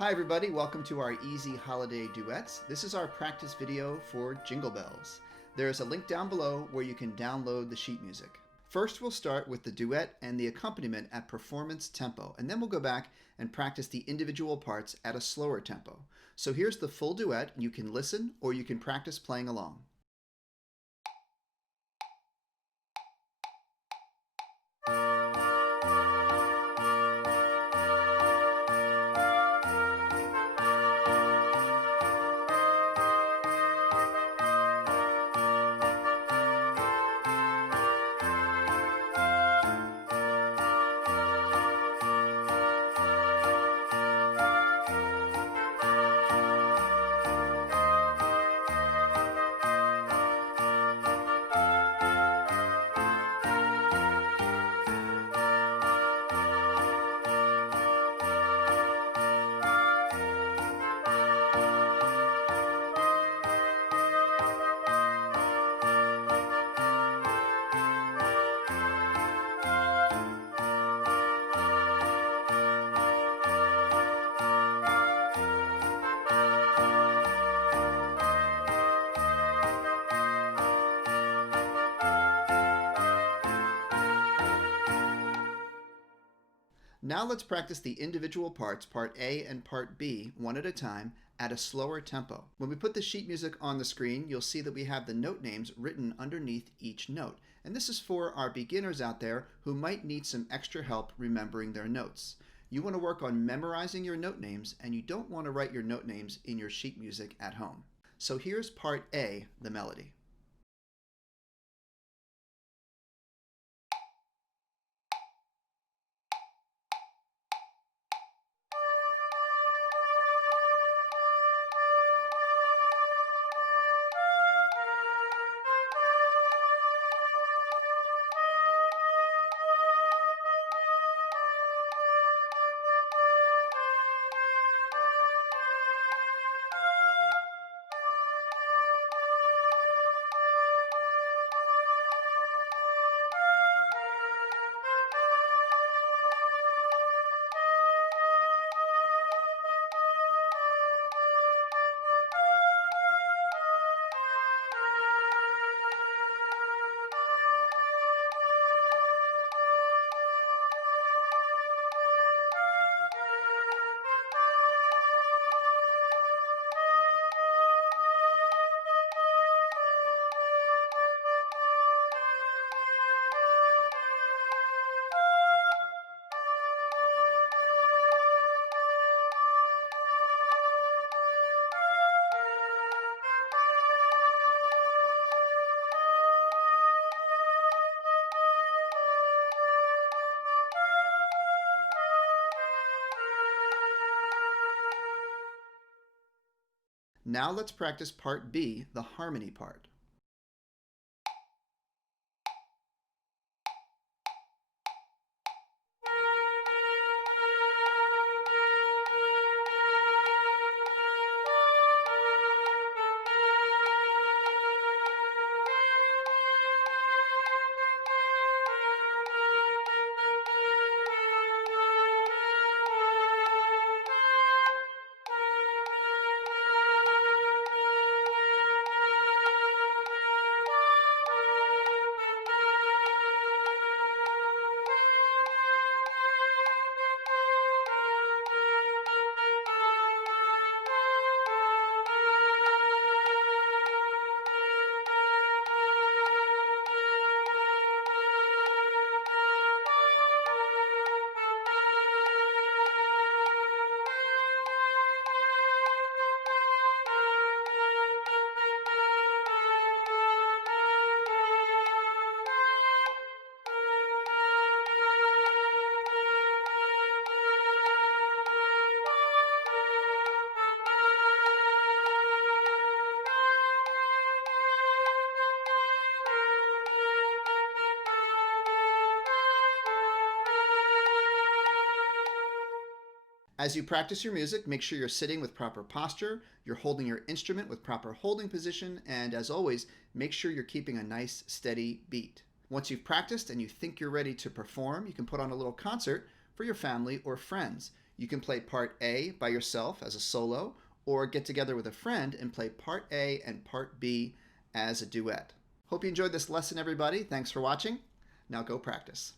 Hi everybody, welcome to our easy holiday duets. This is our practice video for Jingle Bells. There's a link down below where you can download the sheet music. First we'll start with the duet and the accompaniment at performance tempo, and then we'll go back and practice the individual parts at a slower tempo. So here's the full duet, and you can listen or you can practice playing along. Now let's practice the individual parts, part A and part B, one at a time, at a slower tempo. When we put the sheet music on the screen, you'll see that we have the note names written underneath each note. And this is for our beginners out there who might need some extra help remembering their notes. You want to work on memorizing your note names, and you don't want to write your note names in your sheet music at home. So here's part A, the melody. Now let's practice part B, the harmony part. As you practice your music, make sure you're sitting with proper posture, you're holding your instrument with proper holding position, and as always, make sure you're keeping a nice, steady beat. Once you've practiced and you think you're ready to perform, you can put on a little concert for your family or friends. You can play part A by yourself as a solo, or get together with a friend and play part A and part B as a duet. Hope you enjoyed this lesson, everybody. Thanks for watching. Now go practice.